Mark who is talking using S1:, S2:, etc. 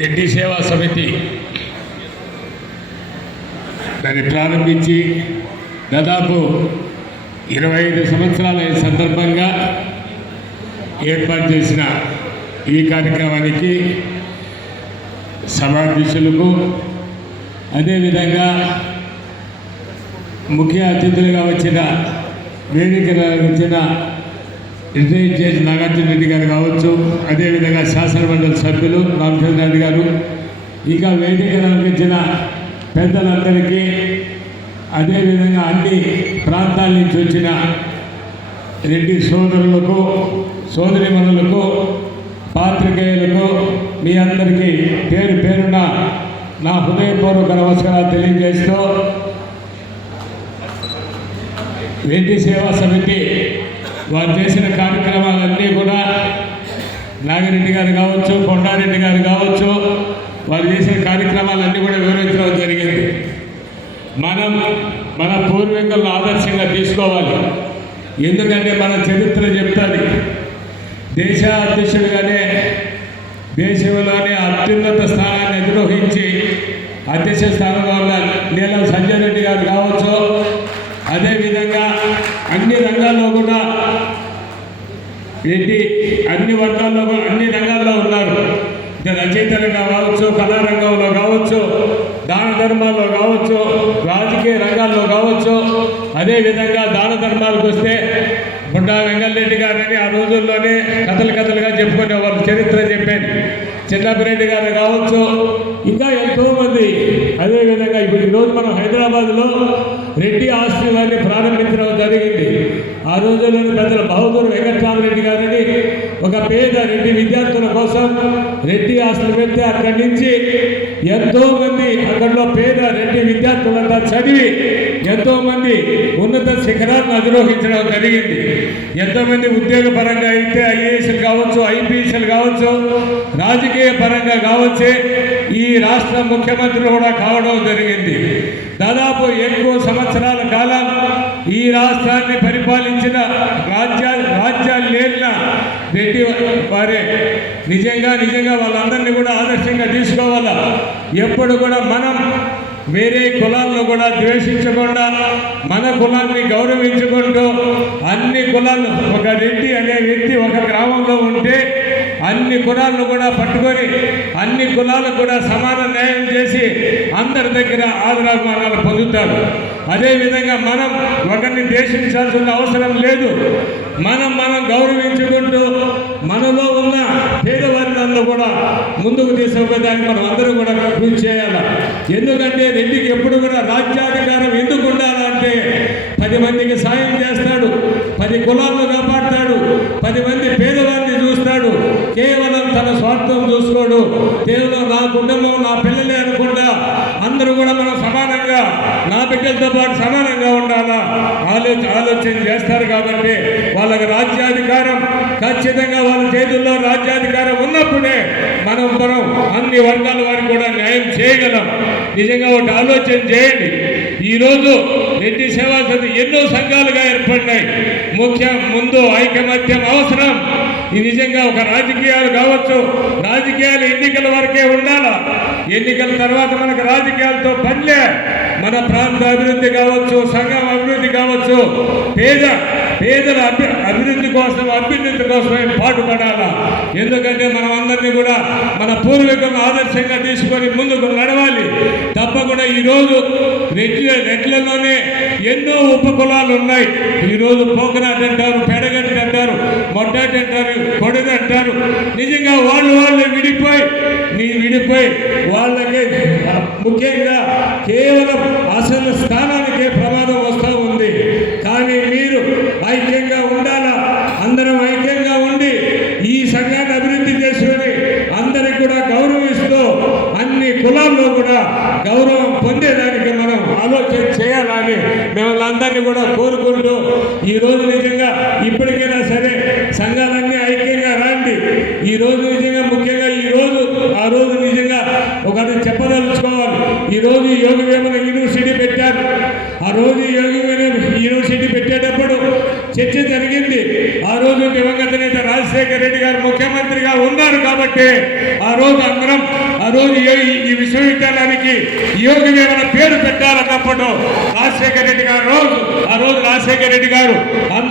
S1: రెడ్డి సేవా సమితి. దాన్ని ప్రారంభించి దాదాపు ఇరవై ఐదు సంవత్సరాల సందర్భంగా ఏర్పాటు చేసిన ఈ కార్యక్రమానికి సభాధ్యక్షులకు అదేవిధంగా ముఖ్య అతిథులుగా వచ్చిన వేదికగా వచ్చిన రిటైర్ చేసి నాగార్జున రెడ్డి గారు కావచ్చు అదేవిధంగా శాసనమండలి సభ్యులు రామచంద్ర రెడ్డి గారు. ఇంకా వేదికగా వచ్చిన పెద్దలందరికీ అదేవిధంగా అన్ని ప్రాంతాల నుంచి వచ్చిన రెడ్డి సోదరులకు సోదరిమణులకు పాత్రికేయులకు మీ అందరికీ పేరు పేరున నా హృదయపూర్వక నమస్కారాలు తెలియజేస్తూ రెడ్డి సేవా సమితి వారు చేసిన కార్యక్రమాలన్నీ కూడా నాగిరెడ్డి గారు కావచ్చు కొండారెడ్డి గారు కావచ్చు వారు చేసిన కార్యక్రమాలన్నీ కూడా వివరించడం జరిగింది. మనం మన పూర్వీకులను ఆదర్శంగా తీసుకోవాలి. ఎందుకంటే మన చరిత్ర చెప్తుంది. దేశ అధ్యక్షుడిగానే దేశంలోనే అత్యున్నత స్థానాన్ని అధిరోహించి అధ్యక్ష స్థానంలో ఉన్న నీలం సంజయ్ రెడ్డి గారు కావచ్చు అదేవిధంగా అన్ని రంగాల్లో కూడా రెడ్డి అన్ని వర్గాల్లో అన్ని రంగాల్లో ఉన్నారు. ఇది రచయితలుగా కావచ్చు కళారంగంలో కావచ్చు దాన ధర్మాల్లో కావచ్చు రాజకీయ రంగాల్లో కావచ్చు. అదేవిధంగా దాన ధర్మాలకు వస్తే బుడ్డా వెంగళరెడ్డి గారని ఆ రోజుల్లోనే కథలు కథలుగా చెప్పుకునే వాళ్ళు చరిత్ర చెప్పాను చిన్నపిరెడ్డి గారు కావచ్చు ఇంకా ఎంతో మంది. అదేవిధంగా ఇప్పుడు ఈరోజు మనం హైదరాబాద్లో రెడ్డి హాస్టల్ ప్రారంభించడం జరిగింది. ఆ రోజుల్లోనే పెద్దల బహదూర్ వెంకటరామరెడ్డి గారు ఒక పేద రెడ్డి విద్యార్థుల కోసం రెడ్డి హాస్టల్ పెడితే అక్కడి నుంచి ఎంతో మంది అక్కడలో పేద రెడ్డి విద్యార్థులంతా చదివి ఎంతో మంది ఉన్నత శిఖరాలను అధిరోహించడం జరిగింది. ఎంతో మంది ఉద్యోగ పరంగా అయితే ఐఏఎస్లు కావచ్చు ఐపీఎస్లు కావచ్చు రాజకీయ పరంగా కావచ్చే ఈ రాష్ట్ర ముఖ్యమంత్రి కూడా కావడం జరిగింది. దాదాపు ఎక్కువ సంవత్సరాల కాలం ఈ రాష్ట్రాన్ని పరిపాలించిన రాజ్య రెడ్డి వారే. నిజంగా నిజంగా వాళ్ళందరినీ కూడా ఆదర్శంగా తీసుకోవాలా? ఎప్పుడు కూడా మనం వేరే కులాలను కూడా ద్వేషించకుండా మన కులాన్ని గౌరవించుకుంటూ అన్ని కులాలు ఒక రెడ్డి అనే వ్యక్తి ఒక గ్రామంలో ఉంటే అన్ని కులాలను కూడా పట్టుకొని అన్ని కులాలకు కూడా సమాన న్యాయం చేసి అందరి దగ్గర ఆదరాభిమానాలు పొందుతారు. అదేవిధంగా మనం ఒకరిని ద్వేషించాల్సిన అవసరం లేదు. మనం మనం గౌరవించుకుంటూ మనలో ఉన్న పేదవారిని కూడా ముందుకు తీసుకుపోయేదానికి మనం అందరూ కూడా కృషి చేయాలి. ఎందుకంటే రెడ్డికి ఎప్పుడు కూడా రాజ్యాధికారం ఎందుకు ఉండాలంటే పది మందికి సాయం చేస్తాడు పది కులాలను కాపాడతాడు పది మంది పేదవారిని చూస్తాడు కేవలం తన స్వార్థం చూసుకోడు. కేవలం నా కుటుంబం నా పిల్లలే అనుకుంటా అందరూ కూడా మనం సమానంగా నా బిడ్డలతో పాటు సమానంగా ఉండాలా? ఆలోచన ఆలోచన చేస్తారు కాబట్టి వాళ్ళకి రాజ్యాధికారం. ఖచ్చితంగా వాళ్ళ చేతుల్లో రాజ్యాధికారం ఉన్నప్పుడే మనం మనం అన్ని వర్గాల వారికి కూడా న్యాయం చేయగలం. నిజంగా ఒకటి ఆలోచన చేయండి. ఈరోజు రెడ్డి సేవా సమితి ఎన్నో సంఘాలుగా ఏర్పడినాయి. ముఖ్య ముందు ఐకమత్యం అవసరం. ఇది నిజంగా ఒక రాజకీయాలు కావచ్చు. రాజకీయాలు ఎన్నికల వరకే ఉండాలా? ఎన్నికల తర్వాత మనకు రాజకీయాలతో పనిలే. మన ప్రాంత అభివృద్ధి కావచ్చు సంఘం అభివృద్ధి కావచ్చు. పేద పేదల అభి అభివృద్ధి కోసం అభ్యున్నతి కోసమే పాటుపడాలా? ఎందుకంటే మనం అందరినీ కూడా మన పూర్వీకులను ఆదర్శంగా తీసుకొని ముందుకు నడవాలి. తప్పకుండా ఈరోజు రెడ్ల రెడ్లలోనే ఎన్నో ఉప కులాలు ఉన్నాయి. ఈరోజు పోకనాట్ అంటారు పెడగంటి అంటారు మొట్టాటి అంటారు కొడది అంటారు. నిజంగా వాళ్ళు వాళ్ళు విడిపోయి నీ విడిపోయి వాళ్ళకి ముఖ్యంగా కేవలం అసలు స్థానం ప్రమాదం వస్తూ ఉంది కానీ మీరు ఐక్యంగా ఉండాలా అందరం ఐక్యంగా ఉండి ఈ సంఘాన్ని అభివృద్ధి చేసుకొని అందరికి కూడా గౌరవిస్తూ అన్ని కులాల్లో కూడా గౌరవం పొందేదానికి మనం ఆలోచన చేయాలని మిమ్మల్ని అందరినీ కూడా కోరుకుంటూ ఈ రోజు నిజంగా ఇప్పటికైనా సరే సంఘాలన్నీ ఐక్యంగా రాండి. ఈ రోజు నిజంగా ముఖ్యంగా ఈ రోజు ఆ రోజు నిజంగా ఒకటి చెప్పదలుచుకోవాలి. ఈ రోజు యోగి వేమన యూనివర్సిటీ పెట్టారు. ఆ రోజు యోగి వేమన యూనివర్సిటీ పెట్టేటప్పుడు చర్చ జరిగింది. ఆ రోజు దివంగత నేత రాజశేఖర రెడ్డి గారు ముఖ్యమంత్రిగా ఉన్నారు కాబట్టి ఆ రోజు అందరం రోజు ఈ- విశ్వవిద్యాలయానికి యోగి వేమన పేరు పెట్టాలన్నప్పుడు రాజశేఖర రెడ్డి గారు రోజు ఆ రోజు రాజశేఖర రెడ్డి గారు అందరి